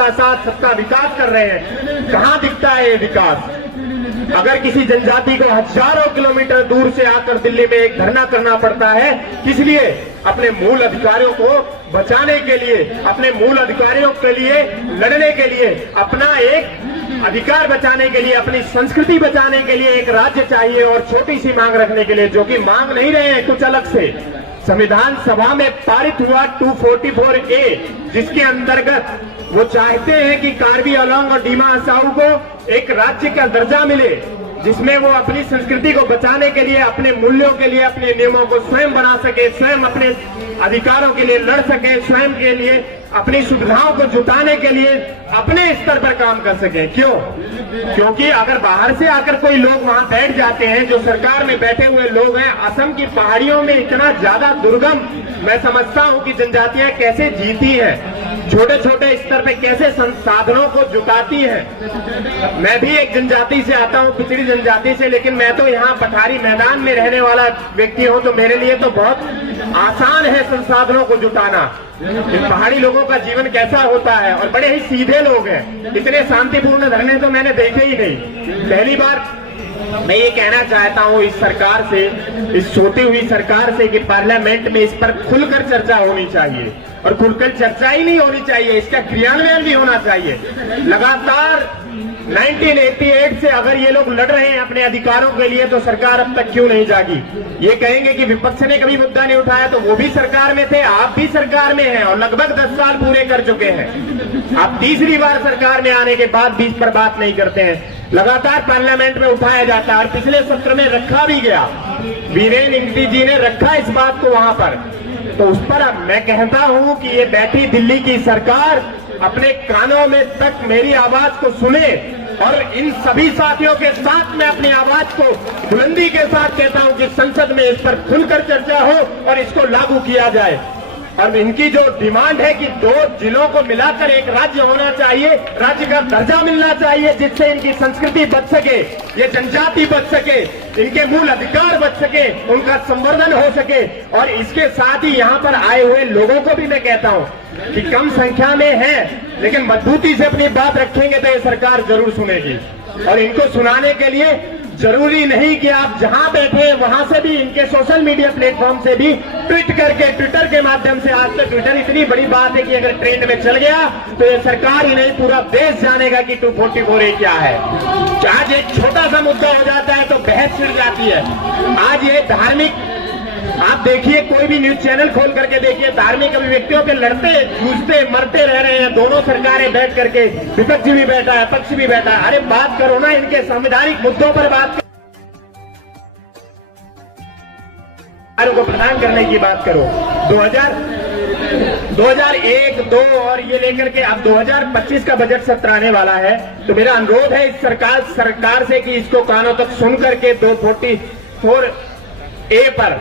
सबका साथ सबका विकास कर रहे हैं। कहां दिखता है ये विकास? अगर किसी जनजाति को हजारों किलोमीटर दूर से आकर दिल्ली में एक धरना करना पड़ता है, किस लिए? अपने मूल अधिकारों को बचाने के लिए, अपने मूल अधिकारियों के लिए लड़ने के लिए, अपना एक अधिकार बचाने के लिए, अपनी संस्कृति बचाने के लिए एक राज्य चाहिए और छोटी सी मांग रखने के लिए, जो कि मांग नहीं रहे हैं कुछ अलग से। संविधान सभा में पारित हुआ 244A, जिसके अंतर्गत वो चाहते हैं कि कार्बी आंगलोंग और दीमा हसाऊ को एक राज्य का दर्जा मिले, जिसमें वो अपनी संस्कृति को बचाने के लिए, अपने मूल्यों के लिए, अपने नियमों को स्वयं बना सके, स्वयं अपने अधिकारों के लिए लड़ सके, स्वयं के लिए अपनी सुविधाओं को जुटाने के लिए अपने स्तर पर काम कर सके। क्यों? क्योंकि अगर बाहर से आकर कोई लोग वहां बैठ जाते हैं, जो सरकार में बैठे हुए लोग हैं, असम की पहाड़ियों में इतना ज्यादा दुर्गम, मैं समझता हूं कि जनजातियां कैसे जीती हैं, छोटे छोटे स्तर पे कैसे संसाधनों को जुटाती है। मैं भी एक जनजाति से आता हूं, पिछड़ी जनजाति से, लेकिन मैं तो यहाँ पठारी मैदान में रहने वाला व्यक्ति हूं, तो मेरे लिए तो बहुत आसान है संसाधनों को जुटाना। पहाड़ी लोगों का जीवन कैसा होता है, और बड़े ही सीधे लोग हैं। इतने शांतिपूर्ण धरने तो मैंने देखे ही नहीं। पहली बार मैं ये कहना चाहता हूँ इस सरकार से, इस सोती हुई सरकार से, कि पार्लियामेंट में इस पर खुलकर चर्चा होनी चाहिए, और खुलकर चर्चा ही नहीं होनी चाहिए, इसका क्रियान्वयन भी होना चाहिए। लगातार 1988 से अगर ये लोग लड़ रहे हैं अपने अधिकारों के लिए, तो सरकार अब तक क्यों नहीं जागी? ये कहेंगे कि विपक्ष ने कभी मुद्दा नहीं उठाया, तो वो भी सरकार में थे, आप भी सरकार में हैं, और लगभग 10 साल पूरे कर चुके हैं। आप तीसरी बार सरकार में आने के बाद भी इस पर बात नहीं करते हैं। लगातार पार्लियामेंट में उठाया जाता है, और पिछले सत्र में रखा भी गया, वीरेन इंगटी जी ने रखा इस बात को वहां पर। तो उस पर अब मैं कहता हूं कि ये बैठी दिल्ली की सरकार अपने कानों में तक मेरी आवाज को सुने, और इन सभी साथियों के साथ मैं अपनी आवाज को बुलंदी के साथ कहता हूं कि संसद में इस पर खुलकर चर्चा हो और इसको लागू किया जाए। और इनकी जो डिमांड है कि 2 जिलों को मिलाकर एक राज्य होना चाहिए, राज्य का दर्जा मिलना चाहिए, जिससे इनकी संस्कृति बच सके, ये जनजाति बच सके, इनके मूल अधिकार बच सके, उनका संवर्धन हो सके। और इसके साथ ही यहाँ पर आए हुए लोगों को भी मैं कहता हूँ कि कम संख्या में है, लेकिन मजबूती से अपनी बात रखेंगे तो ये सरकार जरूर सुनेगी। और इनको सुनाने के लिए जरूरी नहीं कि आप जहां बैठे हैं वहां से भी, इनके सोशल मीडिया प्लेटफॉर्म से भी ट्वीट करके, ट्विटर के माध्यम से, आज तक ट्विटर इतनी बड़ी बात है कि अगर ट्रेंड में चल गया तो ये सरकार ही नहीं पूरा देश जानेगा कि 244A क्या है। आज एक छोटा सा मुद्दा हो जाता है तो बहस छिड़ जाती है। आज ये धार्मिक, आप देखिए कोई भी न्यूज चैनल खोल करके देखिए, धार्मिक अभिव्यक्तियों पे लड़ते, जूझते, मरते रह रहे हैं दोनों सरकारें बैठ करके, विपक्ष भी बैठा है, पक्ष भी बैठा है। अरे बात करो ना, इनके संवैधानिक मुद्दों पर बात को प्रदान करने की बात करो। 2001, 2 और ये लेकर के अब 2025 का बजट सत्र आने वाला है, तो मेरा अनुरोध है इस सरकार से कि इसको कानों तक सुन करके 244A पर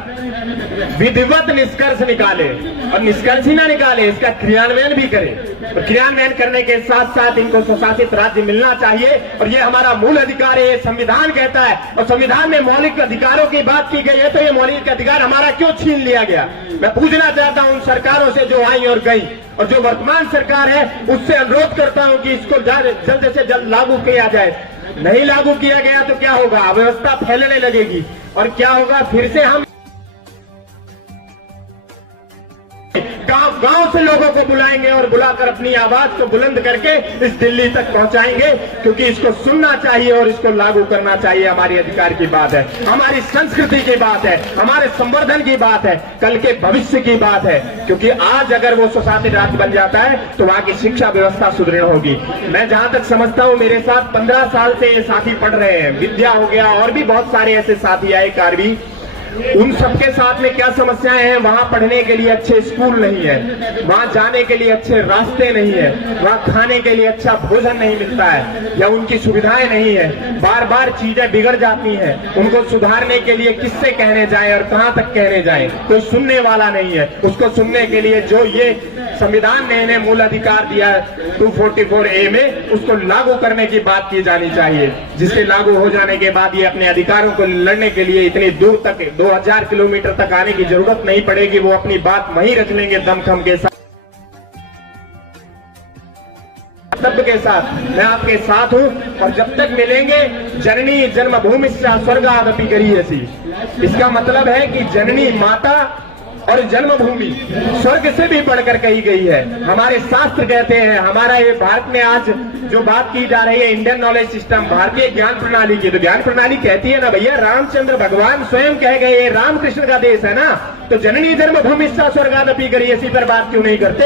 विधिवत निष्कर्ष निकाले, और निष्कर्ष ही ना निकाले, इसका क्रियान्वयन भी करे। और क्रियान्वयन करने के साथ साथ इनको स्वशासित राज्य मिलना चाहिए, और ये हमारा मूल अधिकार है, ये संविधान कहता है। और संविधान में मौलिक अधिकारों की बात की गई है, तो ये मौलिक अधिकार हमारा क्यों छीन लिया गया? मैं पूछना चाहता हूं उन सरकारों से जो आई और गई, और जो वर्तमान सरकार है उससे अनुरोध करता हूं कि इसको जल्द से जल्द लागू किया जाए। नहीं लागू किया गया तो क्या होगा? अव्यवस्था फैलने लगेगी, और क्या होगा? फिर से हम गांव से लोगों को बुलाएंगे और बुलाकर अपनी आवाज को बुलंद करके इस दिल्ली तक पहुंचाएंगे, क्योंकि इसको सुनना चाहिए और इसको लागू करना चाहिए। हमारी अधिकार की बात है, हमारी संस्कृति की बात है, हमारे संवर्धन की बात है, कल के भविष्य की बात है। क्योंकि आज अगर वो स्वशासित राज्य बन जाता है तो वहां की शिक्षा व्यवस्था सुदृढ़ होगी। मैं जहां तक समझता हूं, मेरे साथ 15 साल से ये साथी पढ़ रहे हैं, विद्या हो गया और भी बहुत सारे ऐसे साथी आए, कार्बी, उन सबके साथ में क्या समस्याएं हैं? वहां पढ़ने के लिए अच्छे स्कूल नहीं है, वहां जाने के लिए अच्छे रास्ते नहीं है, वहां खाने के लिए अच्छा भोजन नहीं मिलता है, या उनकी सुविधाएं नहीं है, बार बार चीजें बिगड़ जाती हैं। उनको सुधारने के लिए किससे कहने जाएं और कहां तक कहने जाएं? कोई सुनने वाला नहीं है। उसको सुनने के लिए जो ये संविधान ने इन्हें मूल अधिकार दिया 244A में, उसको लागू करने की बात की जानी चाहिए, जिसके लागू हो जाने के बाद ये अपने अधिकारों को लड़ने के लिए इतनी दूर तक 2000 किलोमीटर तक आने की जरूरत नहीं पड़ेगी। वो अपनी बात वहीं रख लेंगे दमखम के साथ। कर्तव्य के साथ मैं आपके साथ हूँ और जब तक मिलेंगे जननी जन्मभूमि स्वर्गादपि गरीयसी। इसका मतलब है कि जननी माता और जन्मभूमि स्वर्ग से भी बढ़कर कही गई है। हमारे शास्त्र कहते हैं, हमारा ये भारत में आज जो बात की जा रही है इंडियन नॉलेज सिस्टम, भारतीय ज्ञान प्रणाली की, तो ज्ञान प्रणाली कहती है ना भैया, रामचंद्र भगवान स्वयं कह गए ये रामकृष्ण का देश है ना, तो जननी जन्मभूमि स्वर्गादपि गरीयसी पर बात क्यों नहीं करते?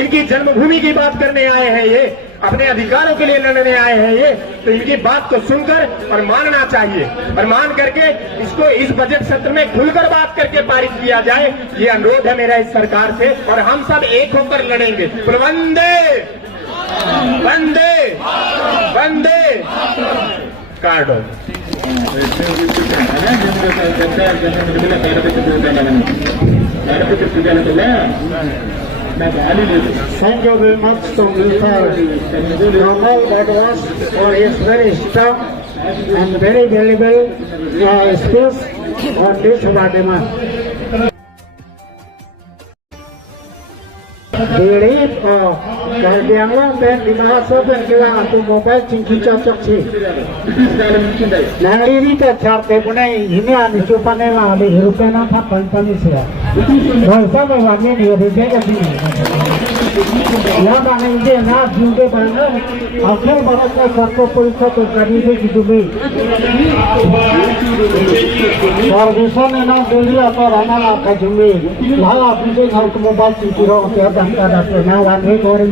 इनकी जन्मभूमि की बात करने आए हैं ये, अपने अधिकारों के लिए लड़ने आए हैं ये, तो इनकी बात को सुनकर और मानना चाहिए और मान करके इसको इस बजट सत्र में खुलकर बात करके पारित किया जाए, ये अनुरोध है मेरा इस सरकार से। और हम सब एक होकर लड़ेंगे। वंदे वंदे वंदे कार्डो। Thank you very much to Mr. Ramal Bhagwas for his very strong and very valuable speech on this demand. Believe Kardiangla Ben Dimasa Ben Kila Atu Mobile Chinki Chachok Chi Nangiri Ta Charte Punai Hine Ani Chupane Ma Ali Hirupena Tha Panpani Sia Bhalsa Ba Wanye Ni Rubega Bini यहाँ बाने इसे ना जिंदे बाना अखिल भारत का सरकार परीक्षा तो करी थी किधर में और विश्व में ना दिल्ली आता रहना ना कहीं में लाला अपने घर को मोबाइल चिंती रहो क्या दंगा दंगा ना वाले कोरे